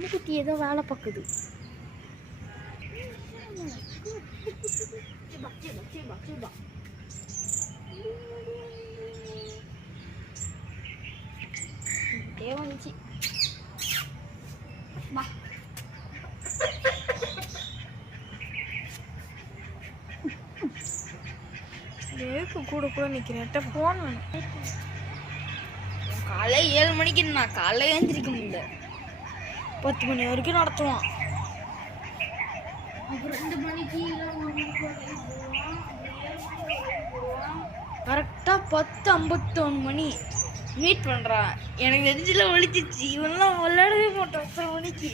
அம்முக்குட்டி ஏதோ வேலை பார்க்குது. வந்துச்சு கூட கூட நிற்கிறேன். ஃபோன் வேணும். காலை 7 மணிக்கு நான் காலைல எழுந்திரிக்க முடியல. 10 மணி வரைக்கும் நடத்துவான். அப்புறம் 2 மணிக்கு கரெக்டாக 10:51 மணி மீட் பண்ணுறான். எனக்கு நெஞ்சில் ஒழிச்சிச்சு. இவெல்லாம் விளையாடவே மாட்டோம் 10 மணிக்கு.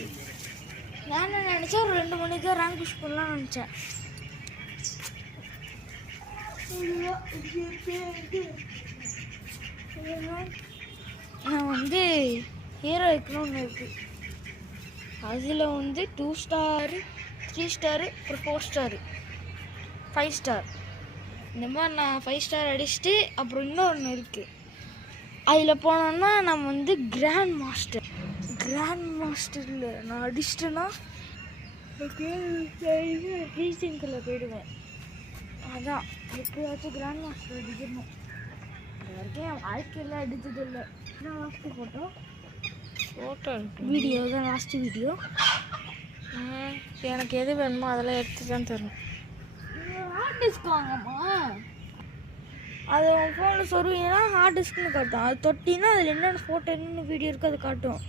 நான் நினச்சேன் ஒரு 2 மணிக்கு ரேங்க் புஷ் பண்ணலாம்னு நினச்சேன். நான் வந்து ஹீரோ வைக்கணும்னு இருக்கு. அதில் வந்து 2 ஸ்டார் 3 ஸ்டாரு அப்புறம் 4 ஸ்டாரு 5 ஸ்டார் இந்த மாதிரி நான் 5 ஸ்டார் அடிச்சுட்டு அப்புறம் இன்னொன்று இருக்குது. அதில் போனோன்னா நம்ம வந்து கிராண்ட் மாஸ்டரில் நான் அடிச்சிட்டேன்னா ரீசன்கில் போயிடுவேன். அதான் எப்படியாச்சும் கிராண்ட் மாஸ்டர் அடிக்கணும். இது வரைக்கும் என் வாழ்க்கையில் அடித்ததில்லை. நான் லாஸ்ட்டு ஃபோட்டோ வீடியோ தான் லாஸ்ட்டு வீடியோ. எனக்கு எது வேணுமோ அதெல்லாம் எடுத்து தான் தரணும். ஹார்ட் டிஸ்க் வாங்கம்மா. அது உன் ஃபோனில் சொருவீங்கன்னா ஹார்ட் டிஸ்க்னு காட்டும். அது தொட்டினா அதில் என்னென்ன ஃபோட்டோ என்னென்ன வீடியோ இருக்கோ அது காட்டும்.